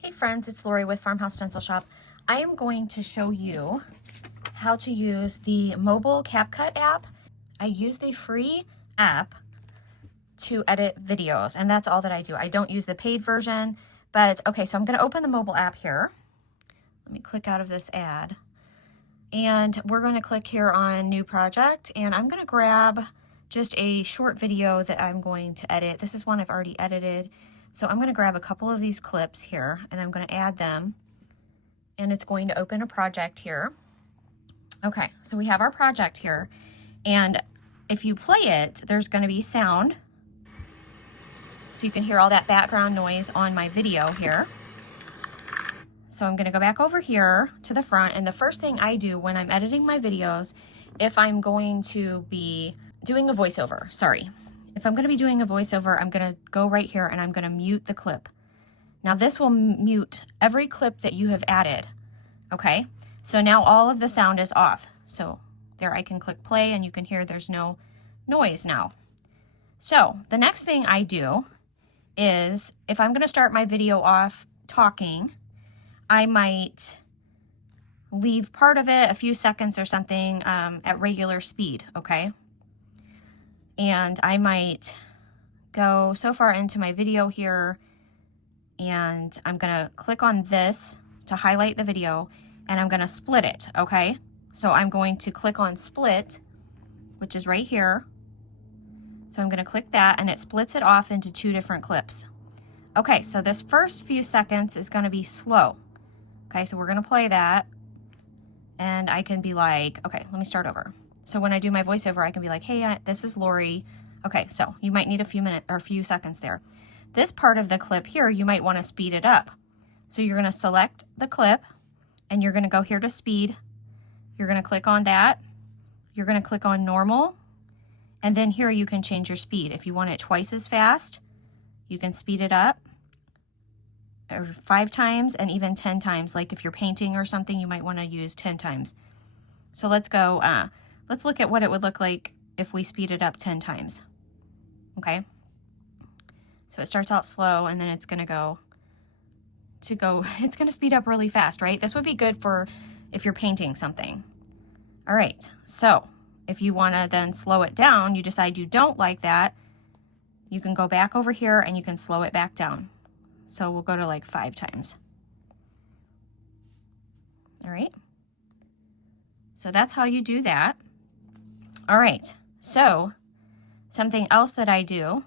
Hey friends, it's Lori with Farmhouse Stencil Shop. I am going to show you how to use the mobile CapCut app. I use the free app to edit videos, and that's all that I do. I don't use the paid version, but okay, so I'm going to open the mobile app here. Let me click out of this ad. And we're going to click here on New Project, and I'm going to grab just a short video that I'm going to edit. This is one I've already edited. So I'm going to grab a couple of these clips here, and I'm going to add them, and it's going to open a project here. Okay, so we have our project here, and if you play it, there's going to be sound, so you can hear all that background noise on my video here. So I'm going to go back over here to the front, and the first thing I do when I'm editing my videos, if I'm going to be doing a voiceover, if I'm going to be doing a voiceover, I'm going to go right here and I'm going to mute the clip. Now this will mute every clip that you have added. Okay, so now all of the sound is off. So there I can click play and you can hear there's no noise now. So the next thing I do is if I'm going to start my video off talking, I might leave part of it, a few seconds or something, at regular speed, okay? And I might go so far into my video here, and I'm gonna click on this to highlight the video, and I'm gonna split it, okay? So I'm going to click on split, which is right here. So I'm gonna click that, and it splits it off into two different clips. Okay, so this first few seconds is gonna be slow. Okay, so we're gonna play that, and I can be like, okay, let me start over. So when I do my voiceover, I can be like, hey, this is Lori. Okay, so you might need a few minutes or a few seconds there. This part of the clip here, you might want to speed it up. So you're going to select the clip, and you're going to go here to speed. You're going to click on that. You're going to click on normal, and then here you can change your speed. If you want it twice as fast, you can speed it up, or 5 times, and even 10 times. Like if you're painting or something, you might want to use 10 times. So let's go. Let's look at what it would look like if we speed it up 10 times. Okay. So it starts out slow, and then it's going to it's going to speed up really fast, right? This would be good for if you're painting something. All right. So if you want to then slow it down, you decide you don't like that, you can go back over here and you can slow it back down. So we'll go to like 5 times. All right. So that's how you do that. All right, so something else that I do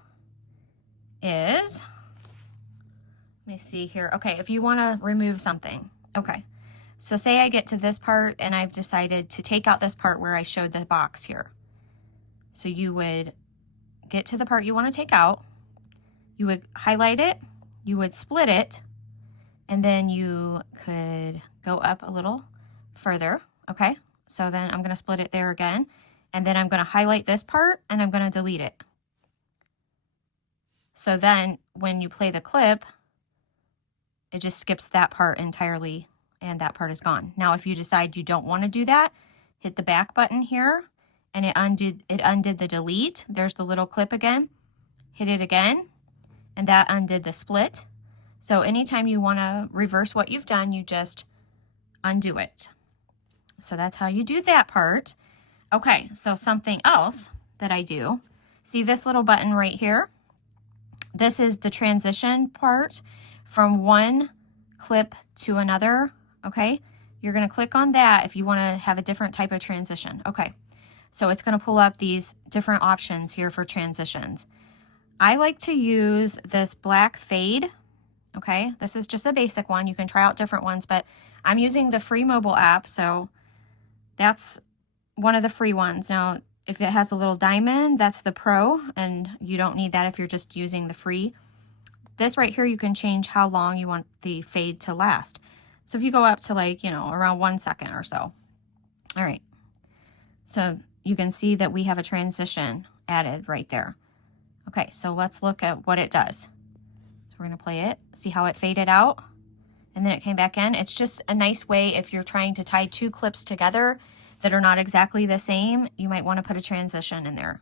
is, let me see here. Okay, if you want to remove something. Okay, so say I get to this part and I've decided to take out this part where I showed the box here. So you would get to the part you want to take out, you would highlight it, you would split it, and then you could go up a little further, okay? So then I'm going to split it there again. And then I'm going to highlight this part and I'm going to delete it. So then when you play the clip, it just skips that part entirely and that part is gone. Now, if you decide you don't want to do that, hit the back button here and it undid the delete. There's the little clip again. Hit it again and that undid the split. So anytime you want to reverse what you've done, you just undo it. So that's how you do that part. Okay, so something else that I do, see this little button right here? This is the transition part from one clip to another, okay? You're gonna click on that if you wanna have a different type of transition. Okay, so it's gonna pull up these different options here for transitions. I like to use this black fade, okay? This is just a basic one. You can try out different ones, but I'm using the free mobile app, so that's one of the free ones. Now, if it has a little diamond, that's the pro, and you don't need that if you're just using the free. This right here, you can change how long you want the fade to last. So if you go up to like, around 1 second or so. All right. So you can see that we have a transition added right there. Okay, so let's look at what it does. So we're going to play it, see how it faded out, and then it came back in. It's just a nice way if you're trying to tie 2 clips together that are not exactly the same, you might want to put a transition in there.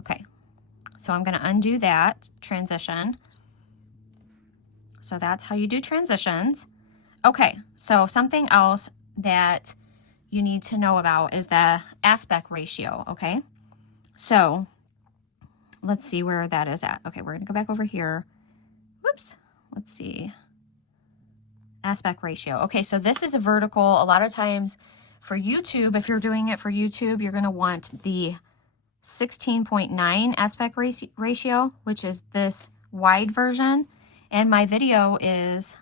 Okay, so I'm going to undo that transition. So that's how you do transitions. Okay, so something else that you need to know about is the aspect ratio, okay? So let's see where that is at. Okay, we're gonna go back over here. Whoops, let's see. Aspect ratio. Okay, so this is a vertical. A lot of times for YouTube, if you're doing it for YouTube, you're gonna want the 16.9 aspect ratio, which is this wide version, and my video is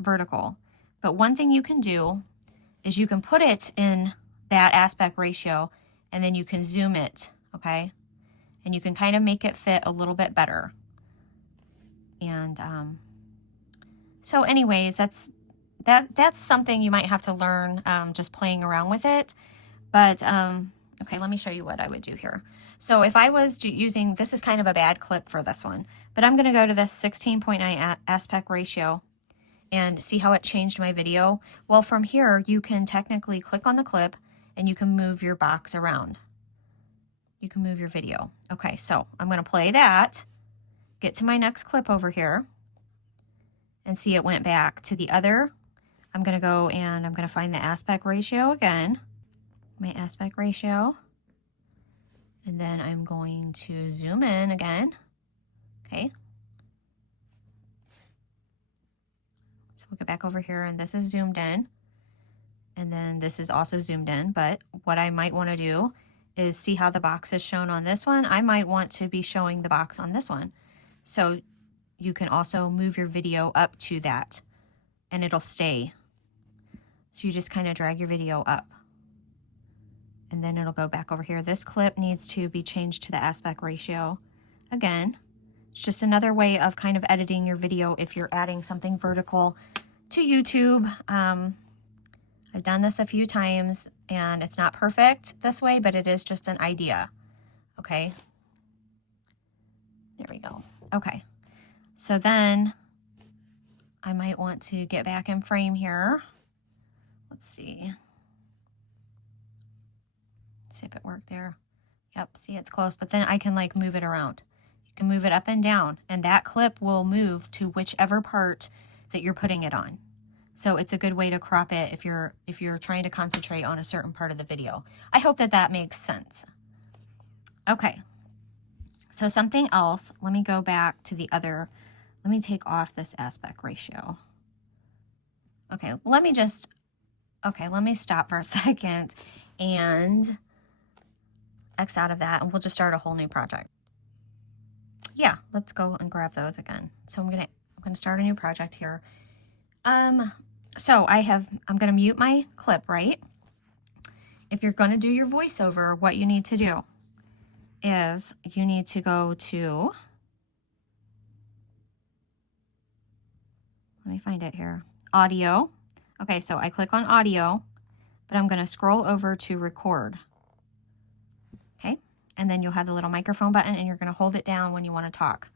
vertical. But one thing you can do is you can put it in that aspect ratio and then you can zoom it, okay? And you can kind of make it fit a little bit better. And so anyways, that's something you might have to learn just playing around with it. But okay, let me show you what I would do here. So if I was using, this is kind of a bad clip for this one, but I'm gonna go to this 16.9 aspect ratio and see how it changed my video. Well, from here, you can technically click on the clip and you can move your box around. You can move your video. Okay, so I'm gonna play that, get to my next clip over here, and see it went back to the other. I'm gonna go and I'm gonna find the aspect ratio again, my aspect ratio, and then I'm going to zoom in again, okay? So we'll get back over here and this is zoomed in, and then this is also zoomed in, but what I might wanna do is see how the box is shown on this one. I might want to be showing the box on this one. So you can also move your video up to that and it'll stay. So you just kind of drag your video up and then it'll go back over here. This clip needs to be changed to the aspect ratio. Again, it's just another way of kind of editing your video if you're adding something vertical to YouTube. I've done this a few times and it's not perfect this way, but it is just an idea, okay? There we go. Okay, so then I might want to get back in frame here. Let's see. See if it worked there. Yep, see it's close, but then I can like move it around. You can move it up and down and that clip will move to whichever part that you're putting it on. So it's a good way to crop it if you're trying to concentrate on a certain part of the video. I hope that that makes sense. Okay, so something else, let me go back to the other, let me take off this aspect ratio. Okay, let me stop for a second and X out of that and we'll just start a whole new project. Yeah, let's go and grab those again. So I'm gonna start a new project here. So I'm gonna mute my clip, right? If you're gonna do your voiceover, what you need to do is you need to go to, let me find it here, audio. Okay, so I click on audio, but I'm gonna scroll over to record. Okay, and then you'll have the little microphone button and you're gonna hold it down when you wanna talk.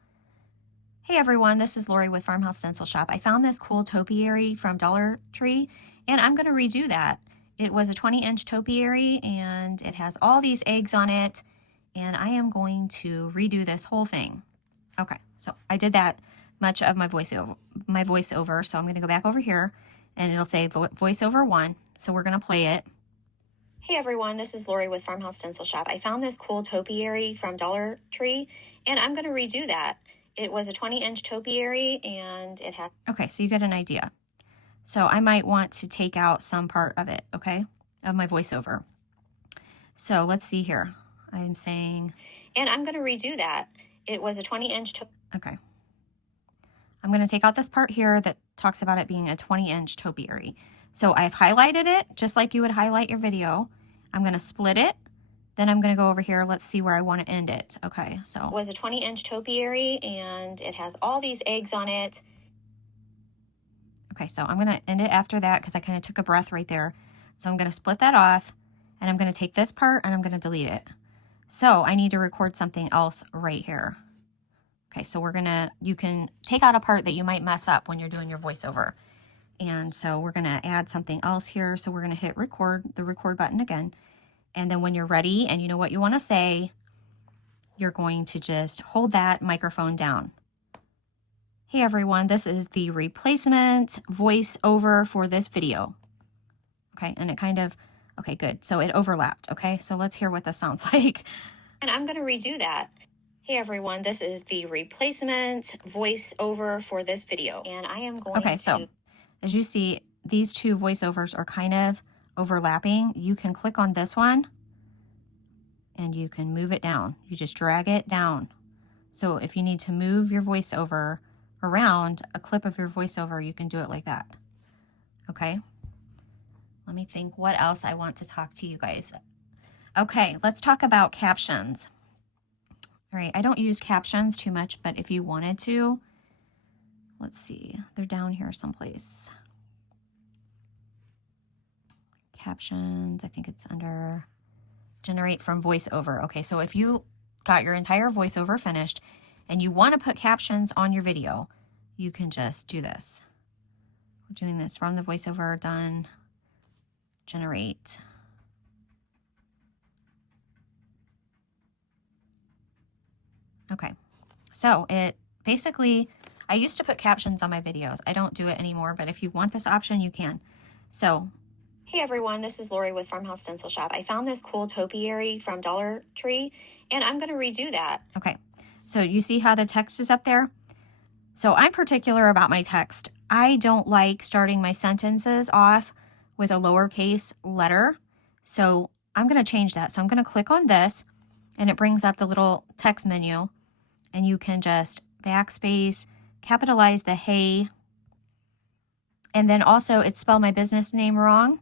Hey everyone, this is Lori with Farmhouse Stencil Shop. I found this cool topiary from Dollar Tree and I'm gonna redo that. It was a 20-inch topiary and it has all these eggs on it and I am going to redo this whole thing. Okay, so I did that much of my voiceover, so I'm gonna go back over here and it'll say voiceover 1, so we're gonna play it. Hey everyone, this is Lori with Farmhouse Stencil Shop. I found this cool topiary from Dollar Tree and I'm gonna redo that. It was a 20-inch topiary and it had... Okay, so you get an idea. So I might want to take out some part of it, okay, of my voiceover. So let's see here. I'm saying... And I'm going to redo that. It was a 20-inch... Okay. I'm going to take out this part here that talks about it being a 20-inch topiary. So I've highlighted it just like you would highlight your video. I'm going to split it. Then I'm going to go over here. Let's see where I want to end it. Okay, so it was a 20-inch topiary and it has all these eggs on it. Okay, so I'm going to end it after that because I kind of took a breath right there. So I'm going to split that off and I'm going to take this part and I'm going to delete it. So I need to record something else right here. Okay, so you can take out a part that you might mess up when you're doing your voiceover. And so we're going to add something else here. So we're going to hit record, the record button again. And then when you're ready and you know what you want to say, you're going to just hold that microphone down. Hey everyone, this is the replacement voiceover for this video. Okay, and it kind of, okay, good. So it overlapped, okay? So let's hear what this sounds like. And I'm gonna redo that. Hey everyone, this is the replacement voiceover for this video. And I am going to... Okay, so as you see, these two voiceovers are kind of overlapping. You can click on this one and you can move it down. You just drag it down. So if you need to move your voiceover around, a clip of your voiceover, you can do it like that. Okay. Let me think what else I want to talk to you guys. Okay, let's talk about captions. All right, I don't use captions too much, but if you wanted to, let's see, they're down here someplace. Captions, I think it's under generate from voiceover. Okay, so if you got your entire voiceover finished and you want to put captions on your video, you can just do this. We're doing this from the voiceover, done, generate. Okay, so it basically, I used to put captions on my videos. I don't do it anymore, but if you want this option, you can. So, hey everyone, this is Lori with Farmhouse Stencil Shop. I found this cool topiary from Dollar Tree, and I'm going to redo that. Okay, so you see how the text is up there? So I'm particular about my text. I don't like starting my sentences off with a lowercase letter. So I'm going to change that. So I'm going to click on this, and it brings up the little text menu, and you can just backspace, capitalize the hey, and then also it spelled my business name wrong.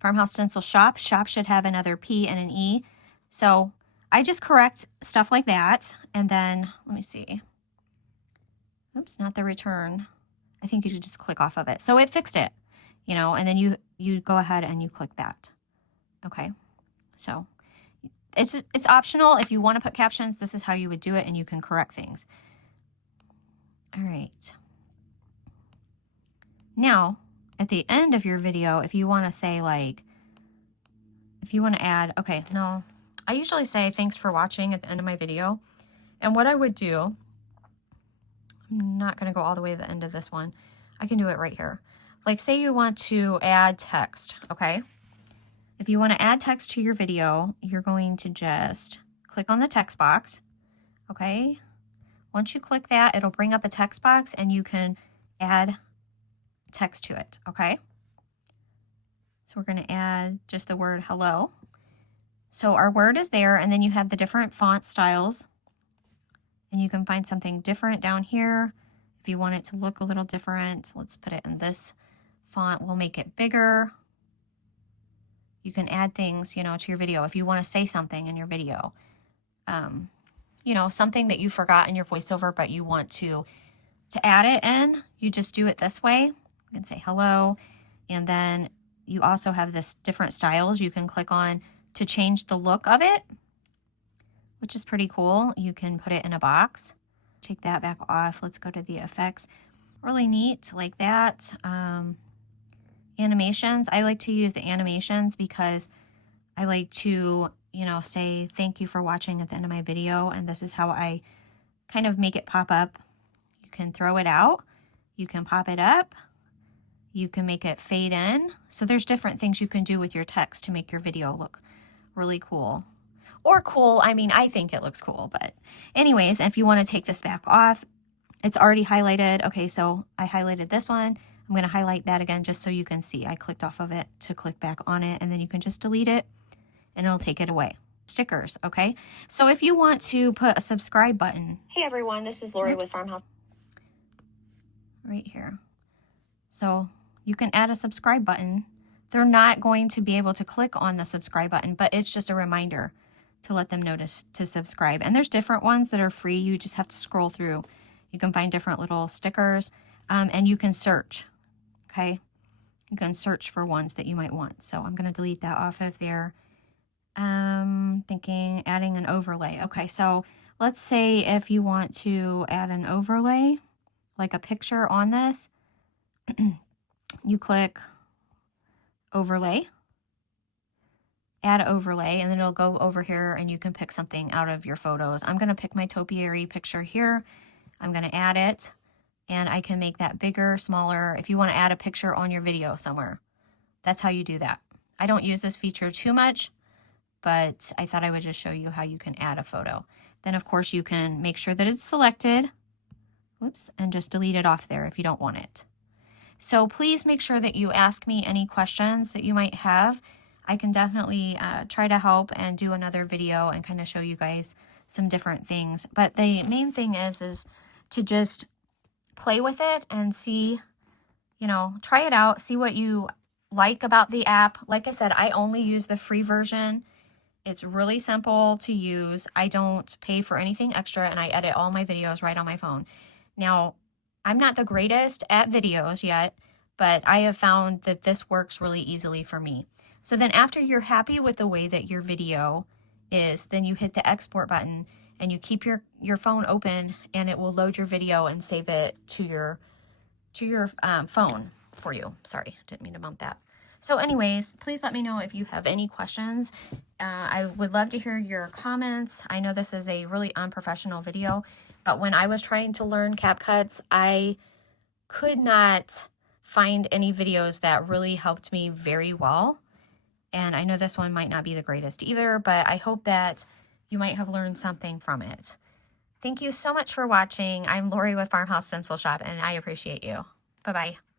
Farmhouse Stencil Shop. Shop should have another P and an E. So I just correct stuff like that. And then, let me see. Oops, not the return. I think you should just click off of it. So it fixed it, you know, and then you go ahead and you click that. Okay, so it's optional. If you want to put captions, this is how you would do it, and you can correct things. All right. Now, at the end of your video, if you want to say like, if you want to add, okay, no, I usually say thanks for watching at the end of my video. And what I would do, I'm not going to go all the way to the end of this one. I can do it right here. Like say you want to add text, okay? If you want to add text to your video, you're going to just click on the text box, okay? Once you click that, it'll bring up a text box and you can add text to it, okay? So we're going to add just the word hello. So our word is there, and then you have the different font styles, and you can find something different down here. If you want it to look a little different, let's put it in this font. We'll make it bigger. You can add things, you know, to your video. If you want to say something in your video, you know, something that you forgot in your voiceover, but you want to add it in, you just do it this way. You can say hello, and then you also have this different styles you can click on to change the look of it, which is pretty cool. You can put it in a box. Take that back off. Let's go to the effects. Really neat like that. Animations. I like to use the animations because I like to, you know, say thank you for watching at the end of my video, and this is how I kind of make it pop up. You can throw it out. You can pop it up. You can make it fade in. So there's different things you can do with your text to make your video look really cool. Or cool, I mean, I think it looks cool, but anyways, if you want to take this back off, it's already highlighted. Okay, so I highlighted this one. I'm going to highlight that again just so you can see. I clicked off of it to click back on it, and then you can just delete it and it'll take it away. Stickers, okay? So if you want to put a subscribe button. Hey everyone, this is Lori with Farmhouse. Right here. So you can add a subscribe button. They're not going to be able to click on the subscribe button, but it's just a reminder to let them notice to subscribe. And there's different ones that are free. You just have to scroll through. You can find different little stickers, and you can search, okay? You can search for ones that you might want. So I'm going to delete that off of there. Thinking adding an overlay. Okay, so let's say if you want to add an overlay, like a picture on this, you click overlay, add overlay, and then it'll go over here and you can pick something out of your photos. I'm going to pick my topiary picture here. I'm going to add it, and I can make that bigger, smaller, if you want to add a picture on your video somewhere. That's how you do that. I don't use this feature too much, but I thought I would just show you how you can add a photo. Then of course you can make sure that it's selected, whoops, and just delete it off there if you don't want it. So please make sure that you ask me any questions that you might have. I can definitely try to help and do another video and kind of show you guys some different things. But the main thing is to just play with it and see, you know, try it out, see what you like about the app. Like I said, I only use the free version. It's really simple to use. I don't pay for anything extra, and I edit all my videos right on my phone. Now, I'm not the greatest at videos yet, but I have found that this works really easily for me. So then after you're happy with the way that your video is, then you hit the export button and you keep your phone open, and it will load your video and save it to your phone for you. Sorry, didn't mean to bump that. So anyways, please let me know if you have any questions. I would love to hear your comments. I know this is a really unprofessional video, but when I was trying to learn CapCuts, I could not find any videos that really helped me very well. And I know this one might not be the greatest either, but I hope that you might have learned something from it. Thank you so much for watching. I'm Lori with Farmhouse Stencil Shop, and I appreciate you. Bye-bye.